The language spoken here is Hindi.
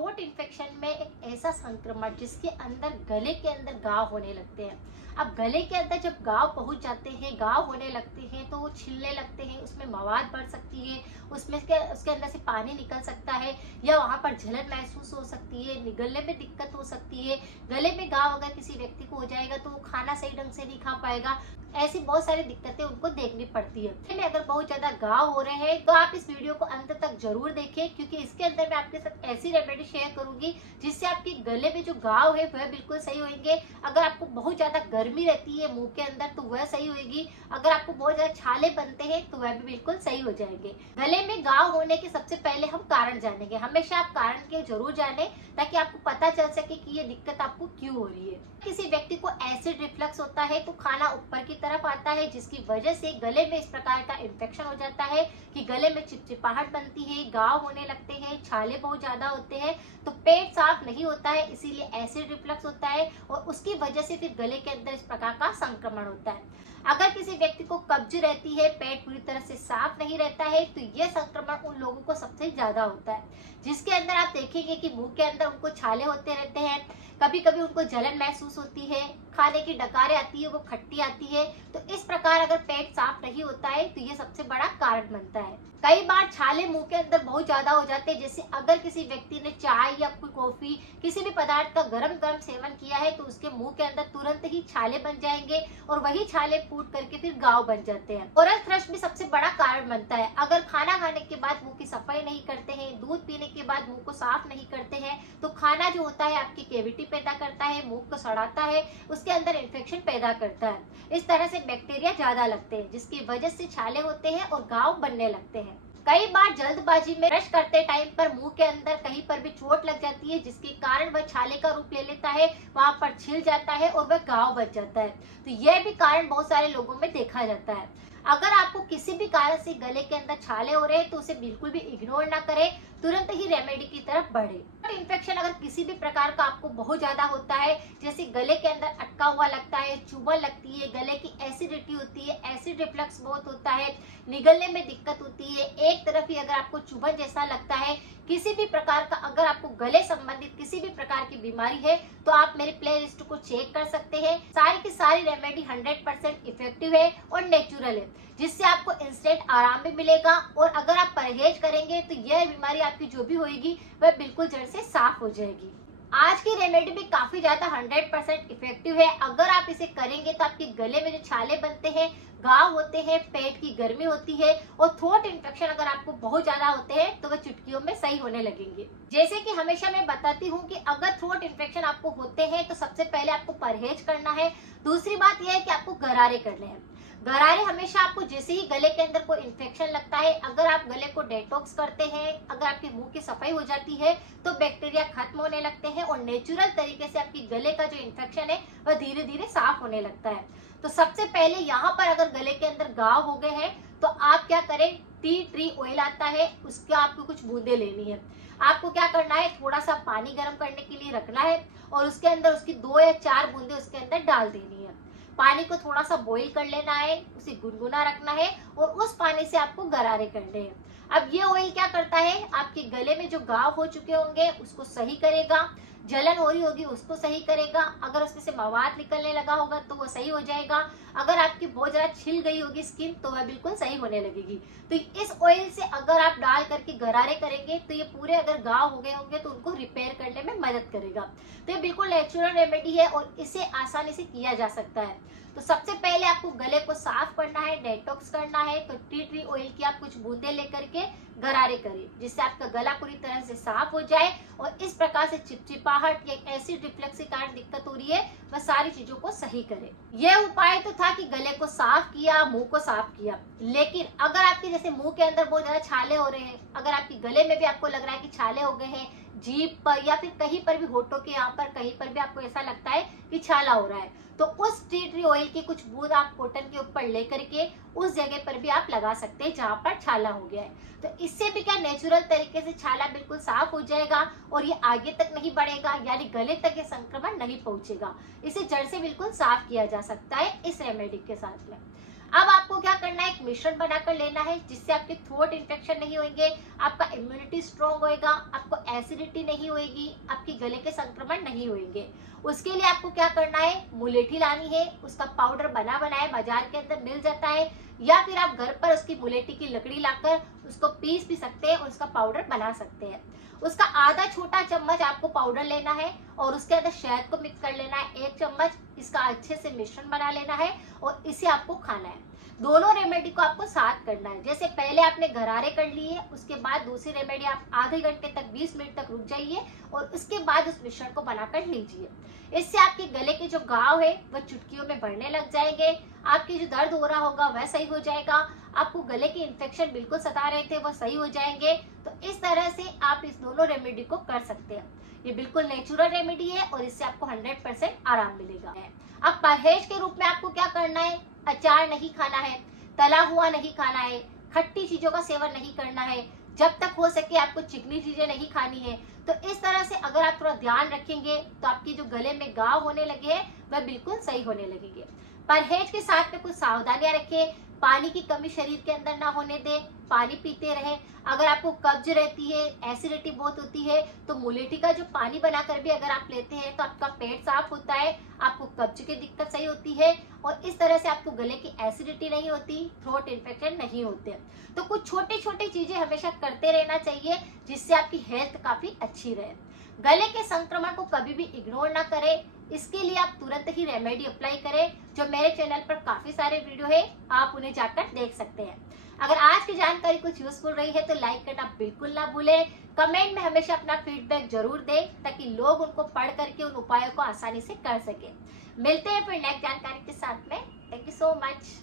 थ्रोट इन्फेक्शन में एक ऐसा संक्रमण जिसके अंदर गले के अंदर घाव होने लगते हैं। अब गले के अंदर जब घाव पहुंच जाते हैं, घाव होने लगते हैं तो वो छिलने लगते हैं, उसमें मवाद बढ़ सकती है, उसके अंदर से पानी निकल सकता है या वहां पर जलन महसूस हो सकती है, निगलने में दिक्कत हो सकती है। गले में घाव अगर किसी व्यक्ति को हो जाएगा तो वो खाना सही ढंग से नहीं खा पाएगा। ऐसी बहुत सारी दिक्कतें उनको देखनी पड़ती है। लेकिन अगर बहुत ज्यादा घाव हो रहे हैं तो आप इस वीडियो को अंत तक जरूर देखें, क्योंकि इसके अंदर मैं आपके साथ ऐसी रेमेडी शेयर करूंगी जिससे आपके गले में जो घाव है वह बिल्कुल सही होंगे। अगर आपको बहुत ज्यादा गर्मी रहती है मुंह के अंदर तो वह सही होगी। अगर आपको बहुत ज्यादा छाले बनते हैं तो वह भी बिल्कुल सही हो जाएंगे। गले में घाव होने के सबसे पहले हम कारण जानेंगे। हमेशा आप कारण के जरूर जाने ताकि आपको पता चल सके कि ये दिक्कत आपको क्यों हो रही है। किसी व्यक्ति को एसिड रिफ्लक्स होता है तो खाना ऊपर की तरफ आता है, जिसकी वजह से गले में इस प्रकार का इन्फेक्शन हो जाता है कि गले में चिपचिपाहट बनती है, घाव होने लगते हैं, छाले बहुत ज्यादा होते हैं, तो पेट साफ नहीं होता है, इसीलिए एसिड रिफ्लक्स होता है और उसकी वजह से फिर गले के अंदर इस प्रकार का संक्रमण होता है। अगर किसी व्यक्ति को कब्ज रहती है, पेट पूरी तरह से साफ नहीं रहता है, तो यह संक्रमण उन लोगों को सबसे ज्यादा होता है, जिसके अंदर आप देखेंगे कि मुंह के अंदर उनको छाले होते रहते हैं, कभी कभी उनको जलन महसूस होती है, खाने की डकारें आती है वो खट्टी आती है। तो इस प्रकार अगर पेट साफ नहीं होता है तो ये सबसे बड़ा कारण बनता है। कई बार छाले मुंह के अंदर बहुत ज्यादा हो जाते हैं, जैसे अगर किसी व्यक्ति ने चाय या कोई कॉफी किसी भी पदार्थ का गरम गरम सेवन किया है तो उसके मुंह के अंदर तुरंत ही छाले बन जाएंगे और वही छाले फूट करके फिर घाव बन जाते हैं। ओरल थ्रश भी सबसे बड़ा कारण बनता है। अगर खाना खाने के बाद मुंह की सफाई नहीं करते हैं, दूध पीने के बाद मुंह को साफ नहीं करते हैं, तो खाना जो होता है आपकी कैविटी पैदा करता है, मुंह को सड़ाता है, उसके अंदर इन्फेक्शन पैदा करता है। इस तरह से बैक्टीरिया ज्यादा लगते हैं, जिसकी वजह से छाले होते हैं और घाव बनने लगते हैं। कई बार जल्दबाजी में ब्रश करते टाइम पर मुंह के अंदर कहीं पर भी चोट लग जाती है, जिसके कारण वह छाले का रूप ले लेता है, वहां पर छिल जाता है और वह घाव बच जाता है। तो यह भी कारण बहुत सारे लोगों में देखा जाता है। अगर आपको किसी भी कारण से गले के अंदर छाले हो रहे हैं तो उसे बिल्कुल भी इग्नोर ना करें, तुरंत ही रेमेडी की तरफ बढ़े। इन्फेक्शन अगर किसी भी प्रकार का आपको बहुत ज्यादा होता है, जैसे गले के अंदर अटका हुआ लगता है, चुभन लगती है, गले की एसिडिटी होती है, एसिड रिफ्लक्स बहुत होता है, निगलने में दिक्कत होती है, एक तरफ ही अगर आपको चुभन जैसा लगता है, किसी भी प्रकार का अगर आपको गले संबंधित किसी भी प्रकार की बीमारी है तो आप मेरे प्ले लिस्ट को चेक कर सकते हैं। सारी की सारी रेमेडी 100% इफेक्टिव है और नेचुरल है, जिससे आपको इंस्टेंट आराम भी मिलेगा। और अगर आप परहेज करेंगे तो यह बीमारी आपकी जो भी होगी वह बिल्कुल जड़ से साफ हो जाएगी। आज की रेमेडी भी काफी ज्यादा 100% इफेक्टिव है। अगर आप इसे करेंगे तो आपके गले में जो छाले बनते हैं, घाव होते हैं, पेट की गर्मी होती है और थ्रोट इन्फेक्शन अगर आपको बहुत ज्यादा होते हैं तो वह चुटकियों में सही होने लगेंगे। जैसे कि हमेशा मैं बताती हूँ कि अगर थ्रोट इन्फेक्शन आपको होते हैं तो सबसे पहले आपको परहेज करना है। दूसरी बात यह है कि आपको गरारे करने हैं। गरारे हमेशा आपको जैसे ही गले के अंदर कोई इन्फेक्शन लगता है, अगर आप गले को डेटॉक्स करते हैं, अगर आपके मुंह की सफाई हो जाती है तो बैक्टीरिया खत्म होने लगते हैं और नेचुरल तरीके से आपकी गले का जो इन्फेक्शन है वह धीरे धीरे साफ होने लगता है। तो सबसे पहले यहाँ पर अगर गले के अंदर घाव हो गए हैं तो आप क्या करें, टी ट्री ऑयल आता है, उसका आपको कुछ बूंदे लेनी है। आपको क्या करना है, थोड़ा सा पानी गर्म करने के लिए रखना है और उसके अंदर उसकी 2 या 4 बूंदे उसके अंदर डाल देनी है। पानी को थोड़ा सा बॉईल कर लेना है, उसे गुनगुना रखना है और उस पानी से आपको गरारे करने हैं। अब ये ऑयल क्या करता है, आपके गले में जो घाव हो चुके होंगे उसको सही करेगा, जलन हो रही होगी उसको सही करेगा, अगर उसमें से मवाद निकलने लगा होगा तो वो सही हो जाएगा, अगर आपकी बहुत ज्यादा छिल गई होगी स्किन तो वह बिल्कुल सही होने लगेगी। तो इस ऑयल से अगर आप डाल करके गरारे करेंगे तो ये पूरे अगर घाव हो गए होंगे तो उनको रिपेयर करने में मदद करेगा। तो ये बिल्कुल नेचुरल रेमेडी है और इसे आसानी से किया जा सकता है। तो सबसे पहले आपको गले को साफ करना है, डेटॉक्स करना है, तो टी ट्री ऑयल की आप कुछ बूंदे लेकर के गरारे करें, जिससे आपका गला पूरी तरह से साफ हो जाए और इस प्रकार से चिपचिपाहट या एसिड रिफ्लक्स के कारण दिक्कत हो रही है वह सारी चीजों को सही करे। यह उपाय तो था कि गले को साफ किया, मुंह को साफ किया, लेकिन अगर आपके जैसे मुंह के अंदर बहुत ज्यादा छाले हो रहे हैं, अगर आपके गले में भी आपको लग रहा है कि छाले हो गए हैं, जीभ पर या फिर कहीं पर भी होठों के यहाँ पर कहीं पर भी आपको ऐसा लगता है कि छाला हो रहा है, तो उस टी ट्री ऑयल की कुछ बूंद आप कॉटन के ऊपर लेकर के उस जगह पर भी आप लगा सकते हैं जहां पर छाला हो गया है। तो इससे भी क्या नेचुरल तरीके से छाला बिल्कुल साफ हो जाएगा और ये आगे तक नहीं बढ़ेगा, यानी गले तक ये संक्रमण नहीं पहुंचेगा। इसे जड़ से बिल्कुल साफ किया जा सकता है इस रेमेडी के साथ में। अब आपको क्या करना है, एक मिश्रण बनाकर लेना है जिससे आपके थ्रोट इन्फेक्शन नहीं होंगे, आपका इम्यूनिटी स्ट्रॉन्ग होएगा, आपको एसिडिटी नहीं होगी, आपके गले के संक्रमण नहीं होंगे। उसके लिए आपको क्या करना है, मुलेठी लानी है। उसका पाउडर बना बनाया बाजार के अंदर मिल जाता है, या फिर आप घर पर उसकी मुलेठी की लकड़ी लाकर उसको पीस भी सकते हैं और उसका पाउडर बना सकते हैं। उसका आधा छोटा चम्मच आपको पाउडर लेना है और उसके अंदर शहद को मिक्स कर लेना है 1 चम्मच। इसका अच्छे से मिश्रण बना लेना है और इसे आपको खाना है। दोनों रेमेडी को आपको साथ करना है। जैसे पहले आपने गरारे कर लिए, उसके बाद दूसरी रेमेडी आप आधे घंटे तक 20 मिनट तक रुक जाइए और उसके बाद उस मिश्रण को बनाकर लीजिए। इससे आपके गले के जो घाव है वह चुटकियों में बढ़ने लग जाएंगे। आपकी जो दर्द हो रहा होगा वह सही हो जाएगा। आपको गले के इन्फेक्शन बिल्कुल सता रहे थे वह सही हो जाएंगे। तो इस तरह से आप इस दोनों रेमेडी को कर सकते हैं। ये बिल्कुल नेचुरल रेमेडी है और इससे आपको 100% आराम मिलेगा। अब परहेज के रूप में आपको क्या करना है, अचार नहीं खाना है, तला हुआ नहीं खाना है, खट्टी चीजों का सेवन नहीं करना है, जब तक हो सके आपको चिकनी चीजें नहीं खानी है। तो इस तरह से अगर आप थोड़ा ध्यान रखेंगे तो आपकी जो गले में घाव होने लगे हैं वह बिल्कुल सही होने लगेंगे। परहेज के साथ में कुछ सावधानियां रखें। पानी की कमी शरीर के अंदर ना होने दें, पानी पीते रहें। अगर आपको कब्ज रहती है, एसिडिटी बहुत होती है, तो मुलेठी का जो पानी बनाकर भी अगर आप लेते हैं तो आपका पेट साफ होता है, आपको कब्ज की दिक्कत सही होती है और इस तरह से आपको गले की एसिडिटी नहीं होती, थ्रोट इन्फेक्शन नहीं होते। तो कुछ छोटी छोटी चीजें हमेशा करते रहना चाहिए जिससे आपकी हेल्थ काफी अच्छी रहे। गले के संक्रमण को कभी भी इग्नोर ना करें। इसके लिए आप तुरंत ही रेमेडी अप्लाई करें। जो मेरे चैनल पर काफी सारे वीडियो है, आप उन्हें जाकर देख सकते हैं। अगर आज की जानकारी कुछ यूजफुल रही है तो लाइक करना बिल्कुल ना भूलें। कमेंट में हमेशा अपना फीडबैक जरूर दें ताकि लोग उनको पढ़ करके उन उपायों को आसानी से कर सके। मिलते हैं फिर नेक्स्ट जानकारी के साथ में। Thank you so much.